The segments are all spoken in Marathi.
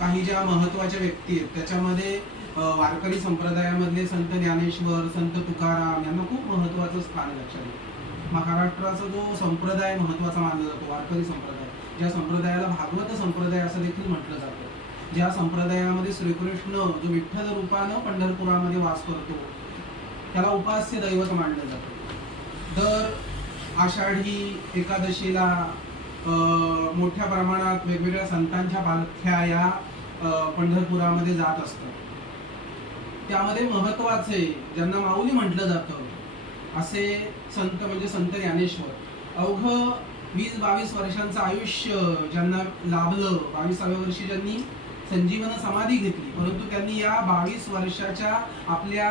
काही ज्या महत्त्वाच्या व्यक्ती आहेत त्याच्यामध्ये वारकरी संप्रदायामधले संत ज्ञानेश्वर संत तुकाराम यांना खूप महत्वाचं स्थान आहे लक्षात येतं महाराष्ट्राचा जो संप्रदाय महत्त्वाचा मानला जातो वारकरी संप्रदाय. ज्या संप्रदायाला भागवत संप्रदाय असं देखील म्हटलं जातं. ज्या संप्रदायामध्ये श्रीकृष्ण जो विठ्ठल रूपानं पंढरपुरामध्ये वास करतो त्याला उपास्य दैवत मानलं जातं. दर आषाढी एकादशीला मोठ्या प्रमाणात वेगवेगळ्या संतांच्या पालख्या या पंढरपुरामध्ये जात असतात. त्यामध्ये महत्त्वाचे ज्यांना माऊली म्हटलं जातं असे संत म्हणजे संत ज्ञानेश्वर. अवघ वीस बावीस वर्षांचं आयुष्य ज्यांना लाभलं बावीसाव्या वर्षी ज्यांनी संजीवन समाधी घेतली परंतु त्यांनी या बावीस वर्षाच्या आपल्या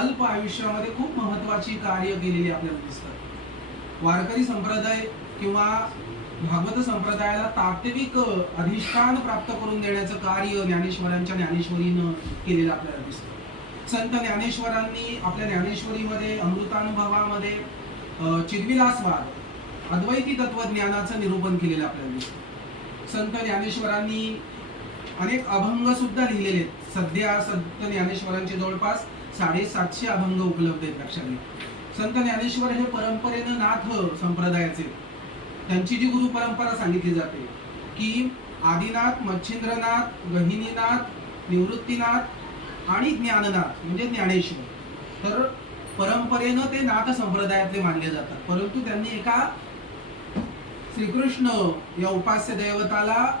अल्प आयुष्यामध्ये खूप महत्वाची कार्य केलेली आपल्याला दिसतात. वारकरी संप्रदाय किंवा भागवत संप्रदायाला तात्विक अधिष्ठान प्राप्त करून देण्याचं कार्य ज्ञानेश्वरांच्या ज्ञानेश्वरीनं केलेलं आपल्याला दिसतं. संत ज्ञानेश्वरांनी आपल्या ज्ञानेश्वरीमध्ये अमृतानुभवामध्ये चिद्विलासवाद अद्वैती तत्वज्ञानाचं निरूपण केलेलं आपल्याला दिसतं. संत ज्ञानेश्वरांनी अनेक अभंग सुद्धा लिहिलेले आहेत. सध्या संत ज्ञानेश्वरांचे जवळपास साडेसातशे अभंग उपलब्ध आहेत लक्षात घ्या. संत ज्ञानेश्वर हे परंपरेनं नाथ संप्रदायाचे त्यांची जी गुरु परंपरा सांगितली जाते की आदिनाथ मच्छिंद्रनाथ गहिनीनाथ निवृत्तीनाथ आणि ज्ञाननाथ म्हणजे ज्ञानेश्वर. तर परंपरेनं ते नाथ संप्रदायातले मानले जातात. परंतु त्यांनी एका श्रीकृष्ण या उपास्य दैवताला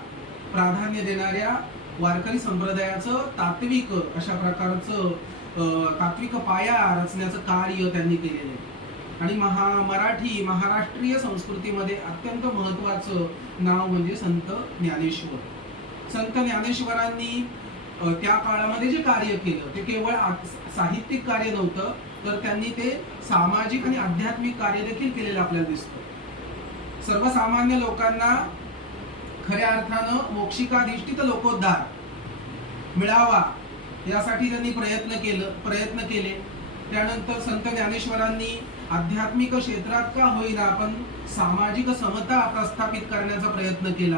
प्राधान्य देणाऱ्या वारकरी संप्रदायाचं तात्विक अशा प्रकारचं अं, तात्विक पाया रचण्याचं कार्य त्यांनी केलेलं आहे. आणि महा मराठी महाराष्ट्रीय संस्कृतीमध्ये अत्यंत महत्वाचं नाव म्हणजे संत ज्ञानेश्वर. संत ज्ञानेश्वरांनी त्या काळामध्ये जे कार्य केलं ते केवळ साहित्यिक कार्य नव्हतं तर त्यांनी ते सामाजिक आणि आध्यात्मिक कार्य देखील केलेलं आपल्याला दिसतं. सर्वसामान्य लोकांना खऱ्या अर्थानं मोक्षिकाधिष्ठित लोकोद्धार मिळावा यासाठी त्यांनी प्रयत्न केलं प्रयत्न केले. त्यानंतर संत ज्ञानेश्वरांनी आध्यात्मिक क्षेत्रात का होईना आपण सामाजिक समता प्रस्थापित करण्याचा प्रयत्न केला.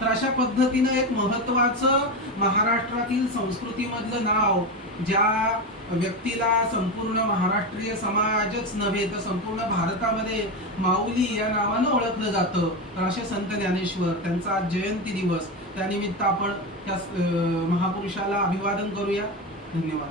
तर अशा पद्धतीनं एक महत्वाचं महाराष्ट्रातील संस्कृतीमधलं नाव ज्या व्यक्तीला संपूर्ण महाराष्ट्रीय समाजच नव्हे तर संपूर्ण भारतामध्ये माऊली या नावानं ओळखलं जातं. तर असे संत ज्ञानेश्वर त्यांचा आज जयंती दिवस. त्यानिमित्त आपण त्या अं, महापुरुषाला अभिवादन करूया. धन्यवाद.